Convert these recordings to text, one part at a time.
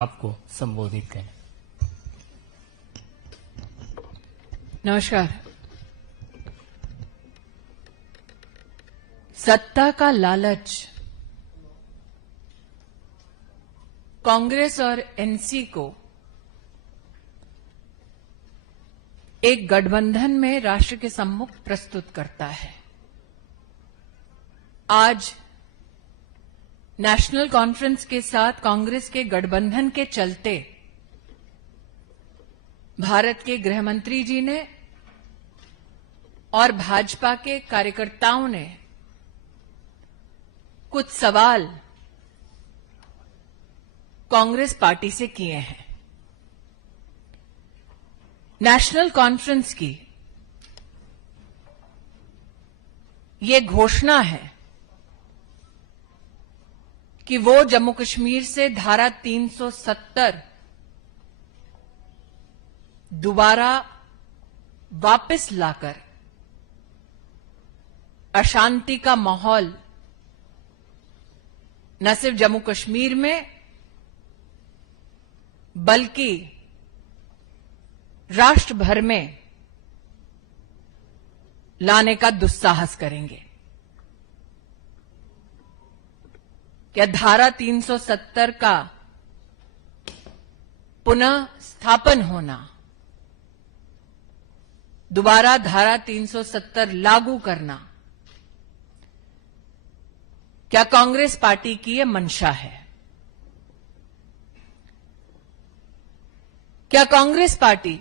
आपको संबोधित करें। नमस्कार। सत्ता का लालच कांग्रेस और एनसी को एक गठबंधन में राष्ट्र के सम्मुख प्रस्तुत करता है। आज नेशनल कॉन्फ्रेंस के साथ कांग्रेस के गठबंधन के चलते भारत के गृह मंत्री जी ने और भाजपा के कार्यकर्ताओं ने कुछ सवाल कांग्रेस पार्टी से किए हैं। नेशनल कॉन्फ्रेंस की ये घोषणा है कि वो जम्मू कश्मीर से धारा 370 दोबारा वापस लाकर अशांति का माहौल न सिर्फ जम्मू कश्मीर में बल्कि राष्ट्र भर में लाने का दुस्साहस करेंगे। क्या धारा 370 का पुनः स्थापन होना, दोबारा धारा 370 लागू करना, क्या कांग्रेस पार्टी की यह मंशा है? क्या कांग्रेस पार्टी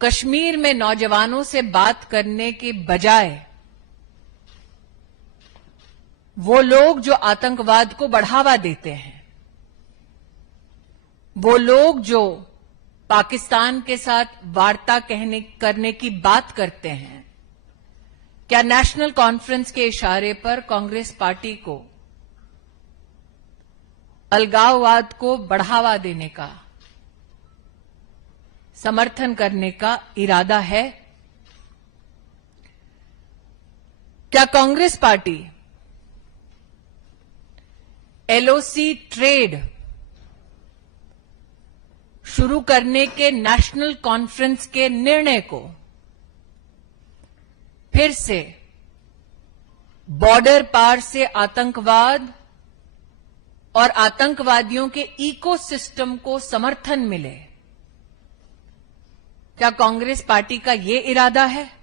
कश्मीर में नौजवानों से बात करने के बजाय वो लोग जो आतंकवाद को बढ़ावा देते हैं, वो लोग जो पाकिस्तान के साथ वार्ता करने की बात करते हैं, क्या नेशनल कॉन्फ्रेंस के इशारे पर कांग्रेस पार्टी को अलगाववाद को बढ़ावा देने का, समर्थन करने का इरादा है? क्या कांग्रेस पार्टी एलओसी ट्रेड शुरू करने के नेशनल कॉन्फ्रेंस के निर्णय को फिर से बॉर्डर पार से आतंकवाद और आतंकवादियों के इकोसिस्टम को समर्थन मिले, क्या कांग्रेस पार्टी का ये इरादा है?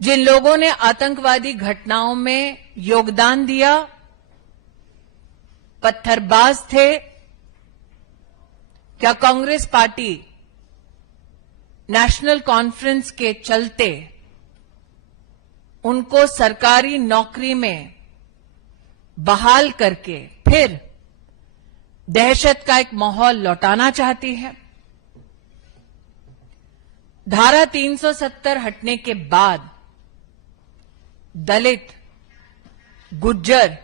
जिन लोगों ने आतंकवादी घटनाओं में योगदान दिया, पत्थरबाज थे, क्या कांग्रेस पार्टी नेशनल कॉन्फ्रेंस के चलते उनको सरकारी नौकरी में बहाल करके फिर दहशत का एक माहौल लौटाना चाहती है? धारा 370 हटने के बाद दलित, गुज्जर,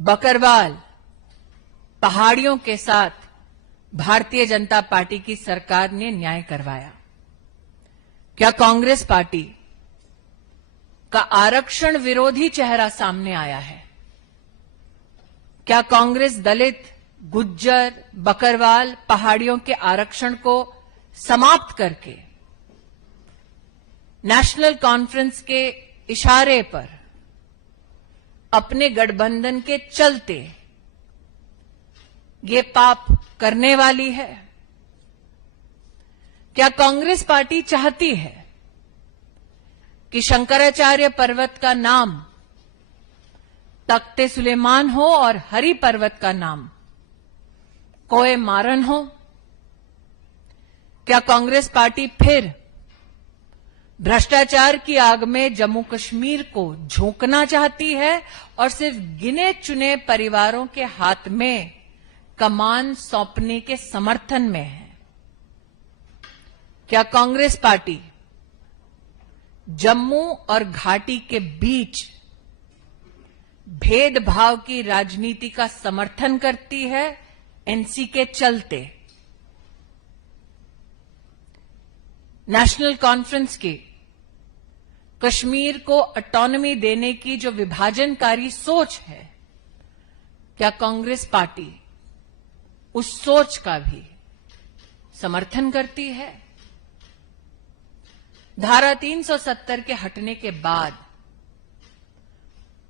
बकरवाल, पहाड़ियों के साथ भारतीय जनता पार्टी की सरकार ने न्याय करवाया। क्या कांग्रेस पार्टी का आरक्षण विरोधी चेहरा सामने आया है? क्या कांग्रेस दलित, गुज्जर, बकरवाल, पहाड़ियों के आरक्षण को समाप्त करके नेशनल कॉन्फ्रेंस के इशारे पर अपने गठबंधन के चलते ये पाप करने वाली है? क्या कांग्रेस पार्टी चाहती है कि शंकराचार्य पर्वत का नाम तख्ते सुलेमान हो और हरि पर्वत का नाम कोए मारन हो? क्या कांग्रेस पार्टी फिर भ्रष्टाचार की आग में जम्मू कश्मीर को झोंकना चाहती है और सिर्फ गिने चुने परिवारों के हाथ में कमान सौंपने के समर्थन में है? क्या कांग्रेस पार्टी जम्मू और घाटी के बीच भेदभाव की राजनीति का समर्थन करती है एनसी के चलते? नेशनल कॉन्फ्रेंस की कश्मीर को ऑटोनॉमी देने की जो विभाजनकारी सोच है, क्या कांग्रेस पार्टी उस सोच का भी समर्थन करती है? धारा 370 के हटने के बाद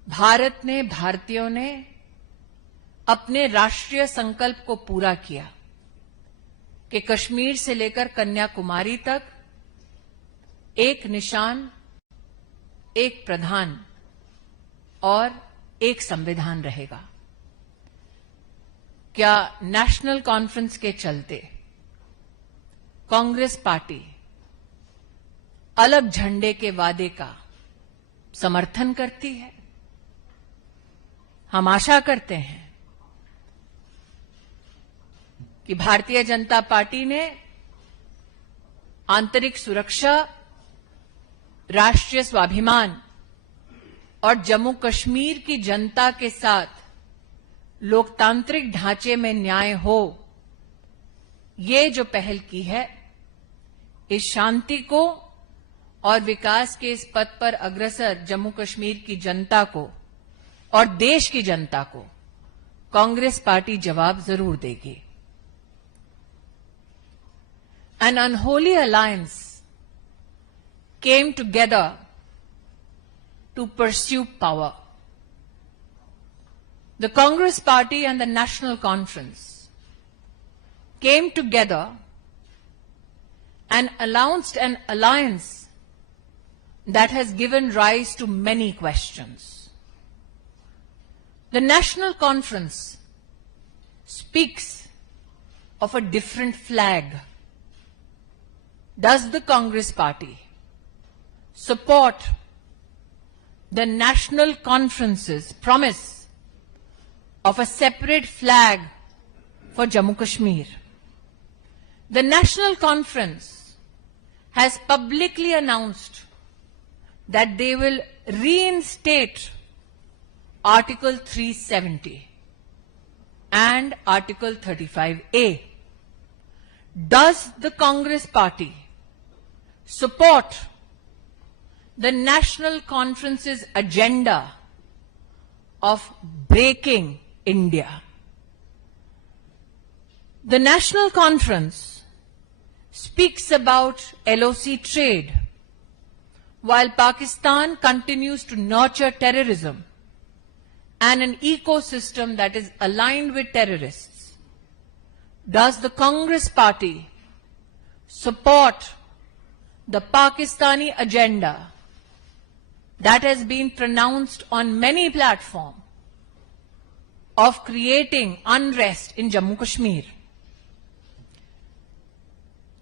भारत ने, भारतीयों ने अपने राष्ट्रीय संकल्प को पूरा किया कि कश्मीर से लेकर कन्याकुमारी तक एक निशान, एक प्रधान और एक संविधान रहेगा। क्या नेशनल कॉन्फ्रेंस के चलते कांग्रेस पार्टी अलग झंडे के वादे का समर्थन करती है? हम आशा करते हैं कि भारतीय जनता पार्टी ने आंतरिक सुरक्षा, राष्ट्रीय स्वाभिमान और जम्मू कश्मीर की जनता के साथ लोकतांत्रिक ढांचे में न्याय हो, ये जो पहल की है, इस शांति को और विकास के इस पथ पर अग्रसर जम्मू कश्मीर की जनता को और देश की जनता को कांग्रेस पार्टी जवाब जरूर देगी। An unholy alliance came together to pursue power. The Congress Party and the National Conference came together and announced an alliance that has given rise to many questions. The National Conference speaks of a different flag. Does the Congress Party support the National Conference's promise of a separate flag for Jammu Kashmir? The National Conference has publicly announced that they will reinstate Article 370 and Article 35A. Does the Congress Party support the National Conference's agenda of breaking India? The National Conference speaks about LOC trade, while Pakistan continues to nurture terrorism and an ecosystem that is aligned with terrorists. Does the Congress Party support the Pakistani agenda that has been pronounced on many platforms of creating unrest in Jammu Kashmir?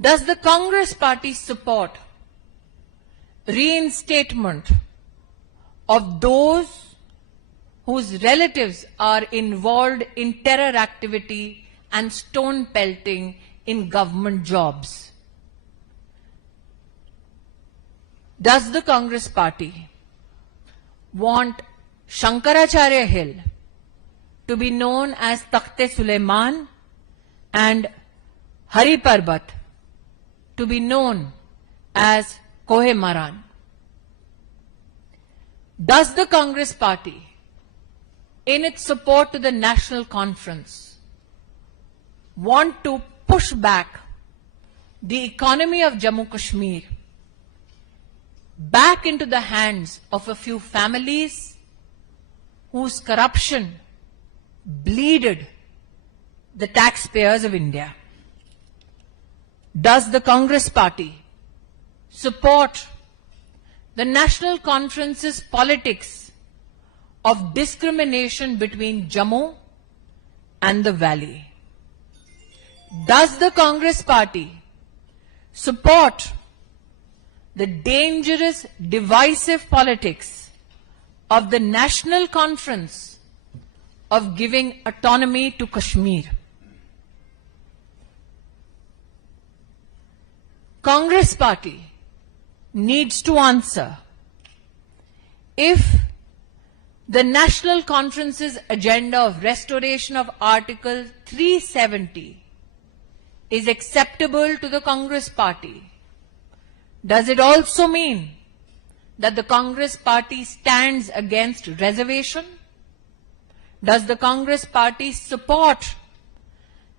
Does the Congress Party support reinstatement of those whose relatives are involved in terror activity and stone pelting in government jobs? Does the Congress Party want Shankaracharya Hill to be known as Takhte Suleiman and Hari Parbat to be known as Kohe Maran? Does the Congress Party, in its support to the National Conference, want to push back the economy of Jammu Kashmir back into the hands of a few families whose corruption bleeded the taxpayers of India? Does the Congress Party support the National Conference's politics of discrimination between Jammu and the Valley? Does the Congress Party support the dangerous, divisive politics of the National Conference of giving autonomy to Kashmir? Congress Party needs to answer if the National Conference's agenda of restoration of Article 370 is acceptable to the Congress Party. Does it also mean that the Congress Party stands against reservation? Does the Congress party support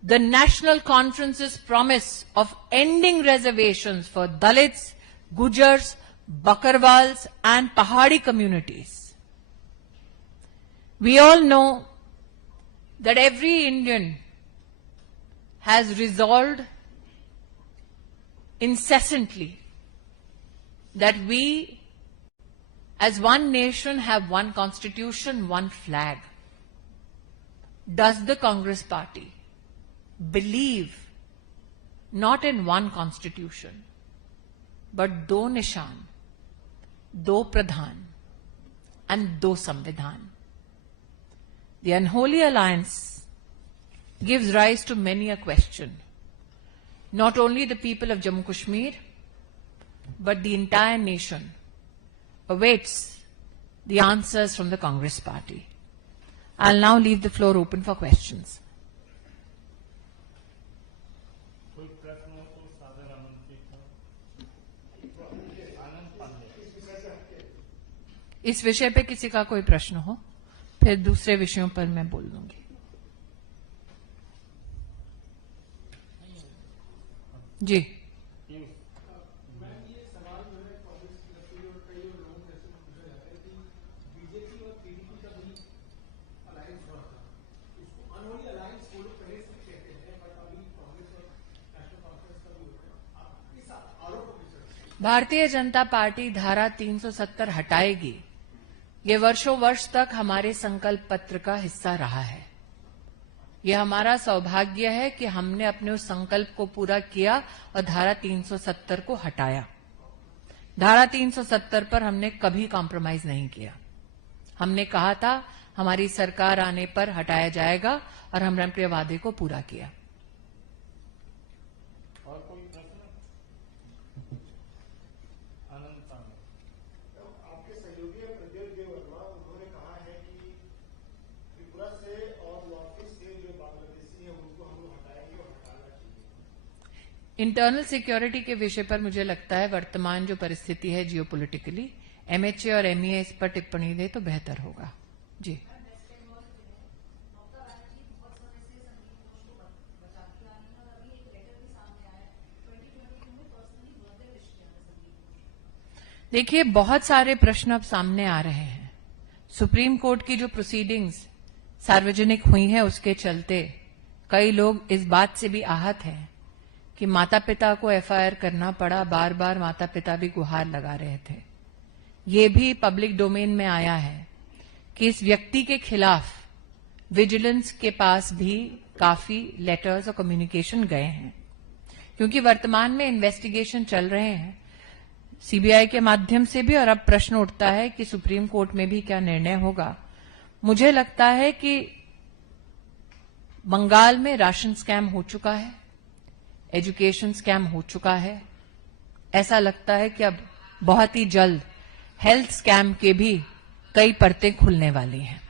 the National Conference's promise of ending reservations for Dalits, Gujars, Bakarwals and Pahadi communities? We all know that every Indian has resolved incessantly that we as one nation have one constitution, one flag. Does the Congress party believe not in one constitution, but do nishan, do pradhan and do samvidhan? The unholy alliance gives rise to many a question. Not only the people of Jammu Kashmir, but the entire nation awaits the answers from the Congress party. I'll now leave the floor open for questions. इस विषय पे किसी का कोई प्रश्न हो, फिर दूसरे विषयों पर मैं बोल दूंगी। जी, भारतीय जनता पार्टी धारा 370 हटाएगी, ये वर्षों वर्ष तक हमारे संकल्प पत्र का हिस्सा रहा है। यह हमारा सौभाग्य है कि हमने अपने उस संकल्प को पूरा किया और धारा 370 को हटाया। धारा 370 पर हमने कभी कॉम्प्रोमाइज नहीं किया। हमने कहा था हमारी सरकार आने पर हटाया जाएगा और हमने अपने वादे को पूरा किया। और कोई प्रश्न? आपके सहयोगी प्रज्वल देव वर्मा, उन्होंने कहा है कि त्रिपुरा से और नॉर्थ ईस्ट से जो बांग्लादेशी है उनको हम लोग हटाएंगे और हटाना चाहिए। इंटरनल सिक्योरिटी के विषय पर मुझे लगता है वर्तमान जो परिस्थिति है जियोपॉलिटिकली, एमएचए और एमईए इस पर टिप्पणी दे तो बेहतर होगा। जी, देखिए बहुत सारे प्रश्न अब सामने आ रहे हैं। सुप्रीम कोर्ट की जो प्रोसीडिंग्स सार्वजनिक हुई हैं उसके चलते कई लोग इस बात से भी आहत हैं कि माता पिता को एफआईआर करना पड़ा, बार बार माता पिता भी गुहार लगा रहे थे। ये भी पब्लिक डोमेन में आया है कि इस व्यक्ति के खिलाफ विजिलेंस के पास भी काफी लेटर्स और कम्युनिकेशन गए हैं, क्योंकि वर्तमान में इन्वेस्टिगेशन चल रहे हैं सीबीआई के माध्यम से भी। और अब प्रश्न उठता है कि सुप्रीम कोर्ट में भी क्या निर्णय होगा। मुझे लगता है कि बंगाल में राशन स्कैम हो चुका है, एजुकेशन स्कैम हो चुका है। ऐसा लगता है कि अब बहुत ही जल्द हेल्थ स्कैम के भी कई परतें खुलने वाली हैं।